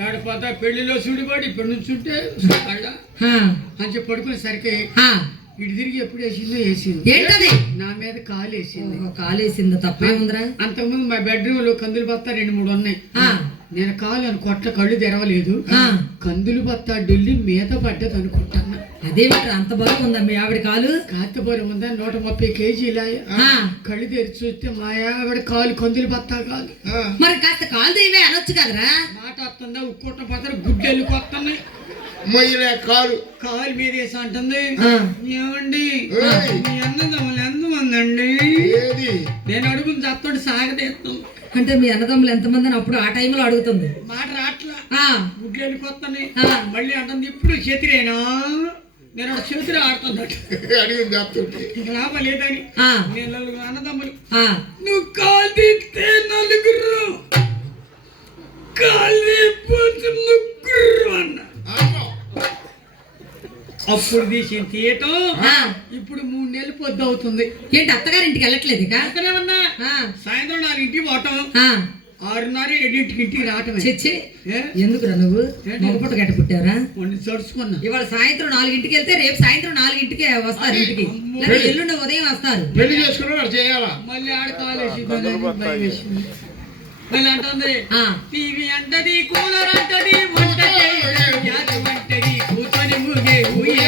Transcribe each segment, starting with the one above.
ఏడపోతా పెళ్ళిలో సుడిపడి ఇప్పుడు నుంచుంటే అని చెప్పి పడుకునేసరికి ఇటు తిరిగి ఎప్పుడు వేసిందో వేసింది. ఏంటది? నా మీద కాలు వేసింది ఓహో, కాలేసిందా తప్పేముందిరా అంతకుముందు మా బెడ్రూమ్లో కందులు బత్త రెండు మూడు ఉన్నాయి. నేను కాలు అని కొట్ల కళ్ళు తెరవలేదు. కందులు బత్త డొల్లి మీద పడ్డది అనుకుంటున్నా. అదేమిట్రా అంత బాగా ఉందా మీ ఆవిడ కాలు? కాతపూరి ఉందా? నూట ముప్పై కేజీల కళ్ళు తెరిచి చూస్తే మా ఆవిడ కాలు కందులు బత్త కాదు మరి కాస్త కాలు తీవే అనొచ్చు కదరా. మాట వస్తుందా? ఉక్కోట పోతారు గుడ్డు వెళ్ళిపోతున్నాయి మొయ్యలే కాలు కాలు మీద వేసి అంటుంది. ఏమండి. మీ అన్నదమ్ములు ఎంతమందండి? ఏది? నేను అడుగుని చత్తోటి సాగతీస్తాం అంటే మీ అన్నదమ్ములు ఎంతమంది అని అప్పుడు ఆ టైంలో అడుగుతుంది. మాట రాట్లా. ఆ, గుడ్లు వెళ్ళిపోతున్నాయి. ఆ. మళ్ళీ అంటుంది ఇప్పుడు చేతిరేనా? నేను ఒక చేతిరి ఆడుతున్నాడు అడిగింది చెప్తుంటే లాభం లేదని. ఆ, నేను అన్నదమ్ములు ఆ. నువ్వు అప్పుడు తీసి తీయటం. ఇప్పుడు మూడు నెలలు పొద్దు అవుతుంది. ఏంటి అత్తగారింటికి వెళ్ళట్లేదు ఇక? అక్కడే ఉన్నా. ఆ, సాయంత్రం నాలుగింటికి పోవటం ఆరున్నర ఏడింటికి ఇంటికి రావటమే. చిచ్చి. ఏ? ఎందుకురా నువ్వు? మగపుట్ట గట్ట పుట్టారా చడుచుకున్నా ఇవాళ సాయంత్రం నాలుగింటికి వెళ్తే రేపు సాయంత్రం నాలుగింటికి వస్తారు ఇంటికి. ఎల్లుండి ఉదయం వస్తారు. పెళ్ళి చేసుకున్నాడు చేయాలా? మళ్ళీ ఆడ వేసింది. మళ్ళీ అంటుంది టీవీ అంటది కూలర్ అంటది వంట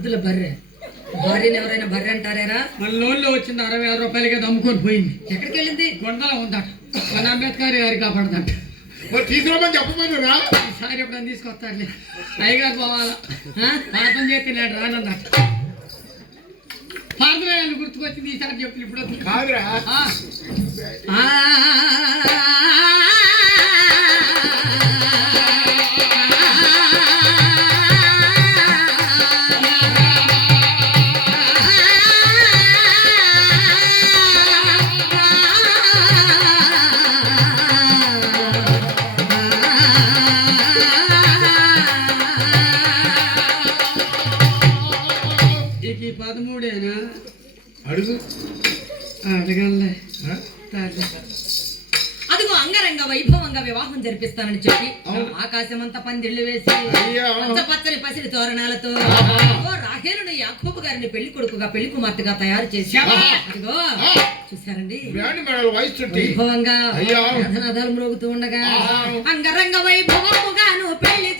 ముద్దుల బర్రె. భార్యని ఎవరైనా బర్రె అంటారేరా? మన లోన్లో వచ్చింది అరవై ఆరు రూపాయలకి అమ్ముకొని పోయింది. ఎక్కడికి వెళ్ళింది గుండలో ఉందట. మన అంబేద్కర్ గారి కాపాడదంట మరి తీసుకురామని చెప్పమన్నారా? ఈసారి ఎప్పుడైనా తీసుకొస్తారులే. అయ్యగారు పోవాలా? ఆ? పాపం చేస్తే నేను రానన్నట పార్థనాలు గుర్తుకొచ్చింది ఈసారి చెప్పు ఇప్పుడు. కాదురా. అడగలే. అదిగో అంగరంగ వైభవంగా వివాహం జరిపిస్తానని చెప్పి అవును. ఆకాశమంతా పందిళ్ళు వేసి పచ్చని పసిడి తోరణాలతో. ఓ రాహేలుని యాకోబు గారిని పెళ్ళి కొడుకుగా పెళ్ళి కుమార్తెగా తయారు చేసి. అదిగో. చూసారండి వైభవంగా అయ్యా. రథనాదాలు మ్రోగుతూ ఉండగా ఆహా. అంగరంగ వైభవముగాను పెళ్ళి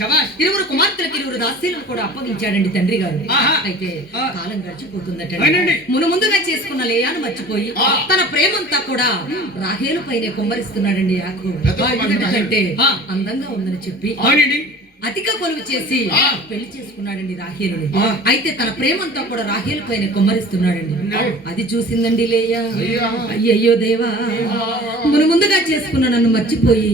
శభాష్. ఇరువురు కుమార్తెలకు ఇరువురు దాసీలను కూడా అప్పగించాడండి తండ్రి గారు. అయితే. కాలం గడిచిపోతుందట. మును ముందుగా చేసుకున్న లేయాను మర్చిపోయి. తన ప్రేమంతా కూడా రాహేలు పైనే కుమ్మరిస్తున్నాడండి యాకు ఎందుకంటే. అందంగా ఉందని చెప్పి అధిక కొలువు చేసి. పెళ్ళి చేసుకున్నాడండి రాహేలుని ఆ. అయితే తన ప్రేమంతా కూడా రాహేలు పైన కుమ్మరిస్తున్నాడండి. అది చూసిందండి లేయా అయ్యా. అయ్యయ్యో దేవా మును ముందుగా చేసుకున్న నన్ను మర్చిపోయి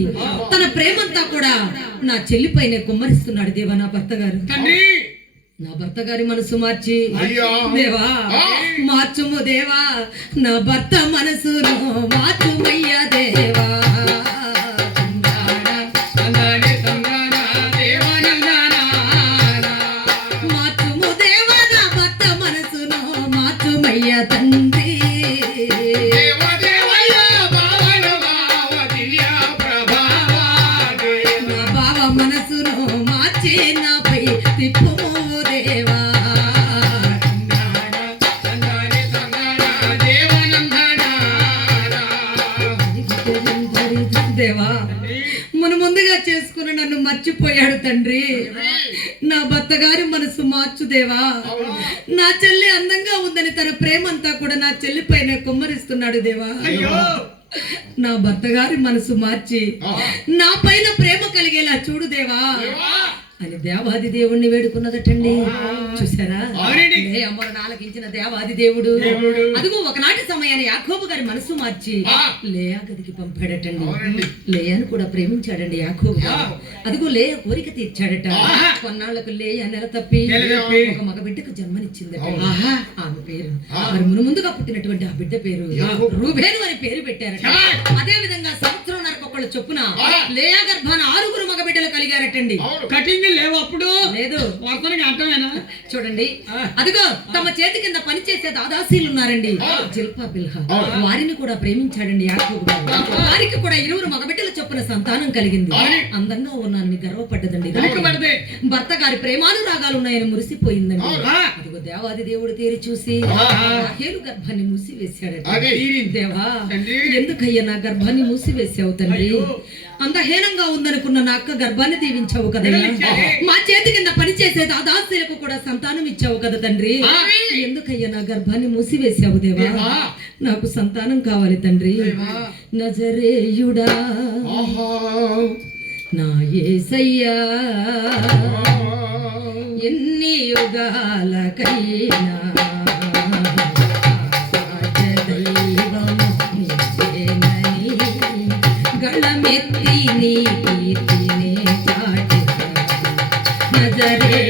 తన ప్రేమంతా కూడా నా చెల్లి పైన కుమ్మరిస్తున్నాడు దేవా నా భర్త గారు నా భర్త గారి మనసు మార్చి. దేవా. మార్చుము దేవా నా భర్త మనసును మార్చుమయ్యా దేవా ముందుగా చేసుకుని నన్ను మర్చిపోయాడు తండ్రి. నా భర్త గారి మనసు మార్చు దేవా. నా చెల్లి అందంగా ఉందని తన ప్రేమంతా కూడా నా చెల్లి పైన కుమ్మరిస్తున్నాడు దేవా. అయ్యో. నా భర్త గారి మనసు మార్చి నా పైన ప్రేమ కలిగేలా చూడు దేవా. అని దేవాది దేవుణ్ణి వేడుకున్నదటండి చూసారా అవునండి. లే అమ్మను ఆలకించిన దేవాది దేవుడు. అదిగో ఒకనాటి సమయాన్ని యాకోబు గారి మనసు మార్చి. లేయా గదికి పంపాడటండి. లేయాను కూడా ప్రేమించాడండి యాకోబు. అదిగో లేయ కోరిక తీర్చాడట. కొన్నాళ్ళకు లేయ నెల తప్పి. ఒక మగ బిడ్డకు జన్మనిచ్చిందట. ఆమె పేరు. మరి మును ముందుగా పుట్టినటువంటి ఆ బిడ్డ పేరు. రూబేను అని పేరు పెట్టారట. అదే విధంగా సంవత్సరంన్నరకు ఒకళ్ళు చొప్పున. లేయా గర్భాన ఆరుగురు మగ బిడ్డలు కలిగారటండి కటింగ్ లేవు అప్పుడు లేదు వర్తనకి అర్థమేనా చూడండి. అదిగో తమ చేతి కింద పనిచేసే దాదాసీలు ఉన్నారండి. జిల్పా బిల్హ ఆ. వారిని కూడా ప్రేమించాడండి వారికి కూడా ఇరువురు మగబిడ్డల చొప్పున సంతానం కలిగింది. అందంగా ఉన్నానని గర్వపడ్డదండి భర్త గారి ప్రేమానురాగాలు ఉన్నాయని మురిసిపోయిందండి. అదిగో దేవాది దేవుడు తేరి చూసి. రాహేలు గర్భాన్ని మూసివేశాడట అదే. దేవా. ఎందుకయ్యా నా గర్భాన్ని మూసివేసావు తండ్రి అయ్యో. అందహీనంగా ఉందనుకున్న నా అక్క గర్భాన్ని దీవించావు కదయ్యా ఇచ్చాడే. మా చేతి కింద పనిచేసే దాదాశీలకు కూడా సంతానం ఇచ్చావు కదా తండ్రి. ఎందుకయ్యా నా గర్భాన్ని మూసివేసావు దేవా. నాకు సంతానం కావాలి తండ్రి. నజరేయుడా నా ఏసయ్యా ఎన్ని యుగాలకైనా எத்தினே கீர்த்தினே பாட்டு நஜரே